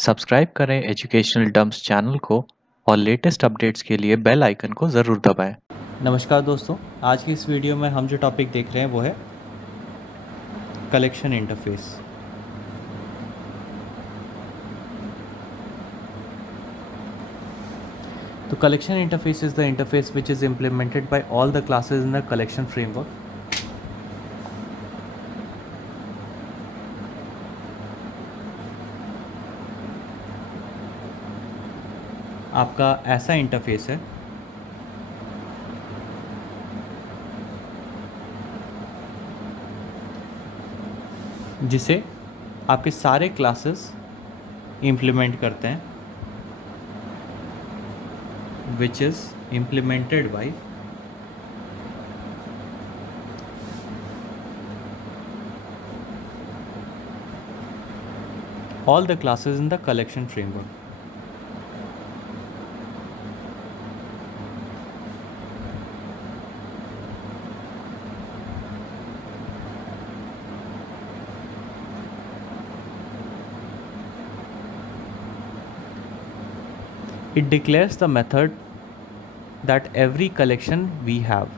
Subscribe करें educational dumps channel को और लेटेस्ट अपडेट्स के लिए बेल आइकन को ज़रूर दबाएं। नमस्कार दोस्तों, आज की इस वीडियो में हम जो टॉपिक देख रहे हैं वो है कलेक्शन इंटरफेस। तो collection interface is the interface which is implemented by all the classes in the collection framework. आपका ऐसा इंटरफेस है जिसे आपके सारे क्लासेस इम्प्लीमेंट करते हैं, which is implemented by all the classes in the collection framework. It declares the method that every collection we have.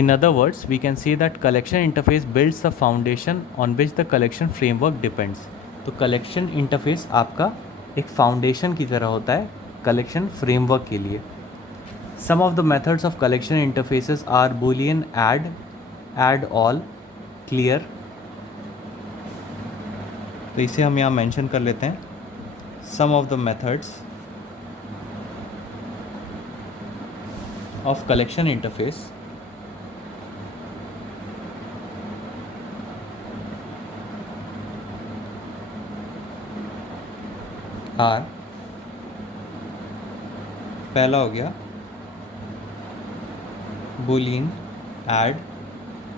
In other words, we can say that collection interface builds the foundation on which the collection framework depends. तो collection interface आपका एक foundation की तरह होता है collection framework के लिए. Some of the methods of collection interfaces are Boolean add, add all, clear. तो इसे हम यहाँ mention कर लेते हैं. Some of the methods of collection interface are, पहला हो गया बूलियन ऐड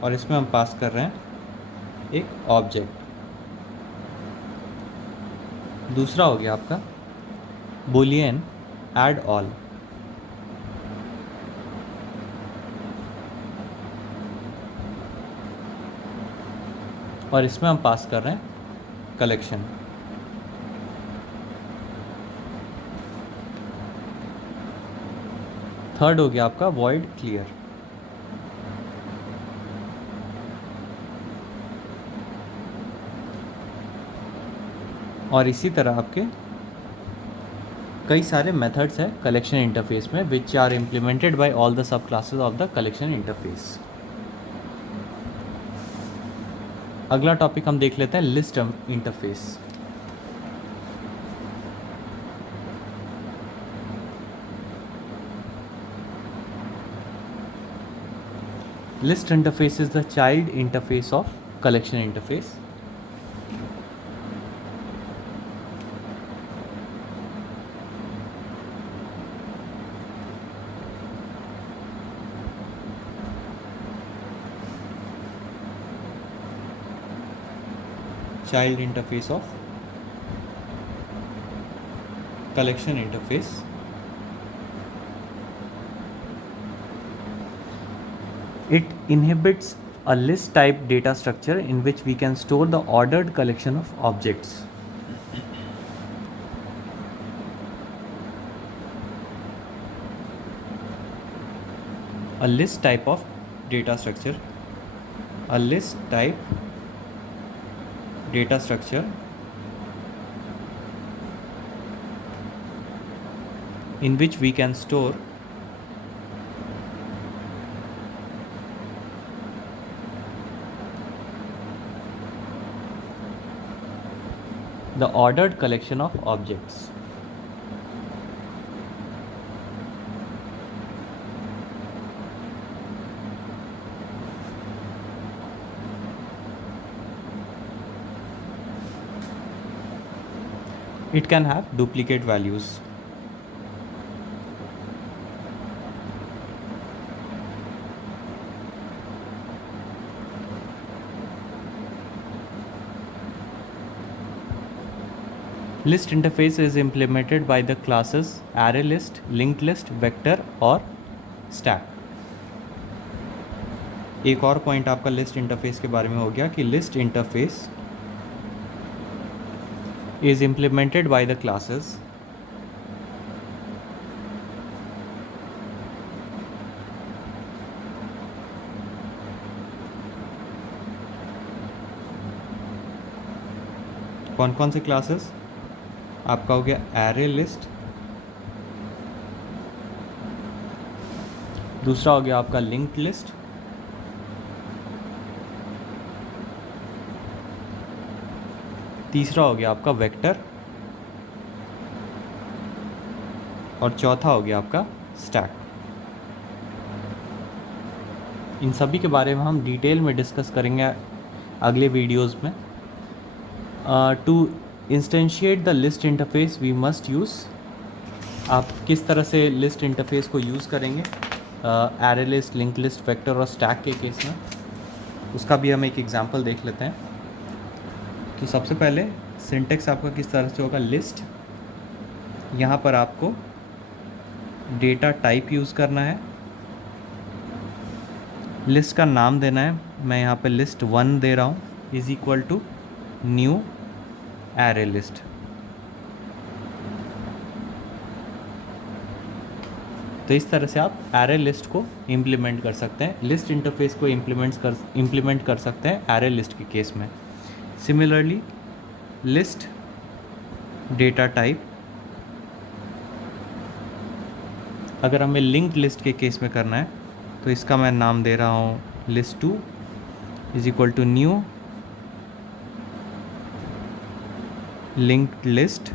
और इसमें हम पास कर रहे हैं एक ऑब्जेक्ट. दूसरा हो गया आपका बूलियन ऐड ऑल और इसमें हम पास कर रहे हैं कलेक्शन. थर्ड हो गया आपका वॉइड क्लियर. और इसी तरह आपके कई सारे मेथड्स हैं कलेक्शन इंटरफेस में which are implemented by all the subclasses of the collection interface. अगला टॉपिक हम देख लेते हैं list interface. List interface is the child interface of collection interface. Child interface of collection interface. It inhibits a list type data structure in which we can store the ordered collection of objects. A list type of data structure, a list type data structure in which we can store the ordered collection of objects. It can have duplicate values. List interface is implemented by the classes ArrayList, LinkedList, Vector और Stack. एक और point आपका list interface के बारे में हो गया कि list interface is implemented by the classes. कौन कौन से क्लासेस? आपका हो गया एरे लिस्ट, दूसरा हो गया आपका लिंक्ड लिस्ट, तीसरा हो गया आपका वेक्टर, और चौथा हो गया आपका स्टैक। इन सभी के बारे में हम डिटेल में डिस्कस करेंगे अगले वीडियोस में। To instantiate the list interface we must use, आप किस तरह से लिस्ट इंटरफेस को यूज़ करेंगे array list, link list, vector और स्टैक के केस में, उसका भी हम एक एग्जांपल देख लेते हैं। तो सबसे पहले सिंटेक्स आपका किस तरह से होगा, लिस्ट, यहाँ पर आपको डेटा टाइप यूज़ करना है, लिस्ट का नाम देना है, मैं यहाँ पे लिस्ट 1 दे रहा हूँ, is equal to new array list. तो इस तरह से आप एरे लिस्ट को इम्प्लीमेंट कर सकते हैं, लिस्ट इंटरफेस को इम्प्लीमेंट कर सकते हैं एरे लिस्ट के केस में। सिमिलरली लिस्ट डेटा टाइप, अगर हमें लिंक्ड लिस्ट के केस में करना है तो इसका मैं नाम दे रहा हूँ list 2 is equal to new linked list.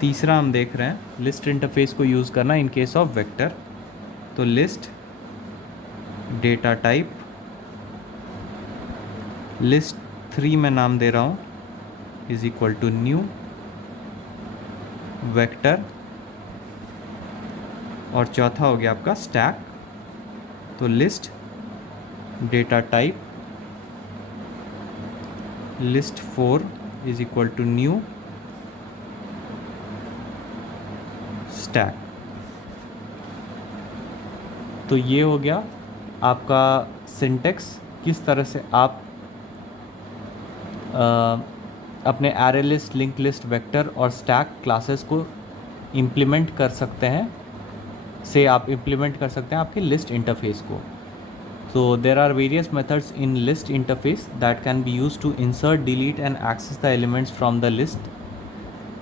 तीसरा हम देख रहे हैं लिस्ट इंटरफेस को यूज़ करना इन केस ऑफ वेक्टर, तो लिस्ट डेटा टाइप, लिस्ट 3 में नाम दे रहा हूँ is equal to new vector, और चौथा हो गया आपका स्टैक, तो list data type list 4 is equal to new stack. तो ये हो गया आपका सिंटेक्स, किस तरह से आप अपने array list, link list, vector और स्टैक क्लासेस को इम्प्लीमेंट कर सकते हैं, आप इम्प्लीमेंट कर सकते हैं आपके लिस्ट इंटरफेस को। तो there are various methods in list interface that can be use to insert, delete and access the elements from the list.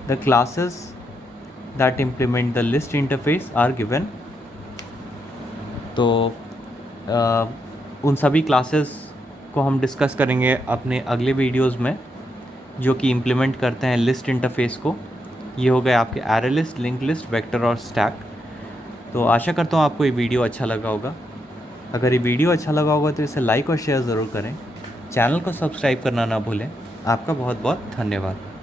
The classes that implement the list interface are given। तो उन सभी classes को हम discuss करेंगे अपने अगले videos में जो कि इम्प्लीमेंट करते हैं लिस्ट इंटरफेस को। ये हो गए आपके array list, link list, vector और स्टैक। तो आशा करता हूँ आपको ये वीडियो अच्छा लगा होगा। अगर ये वीडियो अच्छा लगा होगा तो इसे लाइक और शेयर ज़रूर करें, चैनल को सब्सक्राइब करना ना भूलें। आपका बहुत बहुत धन्यवाद।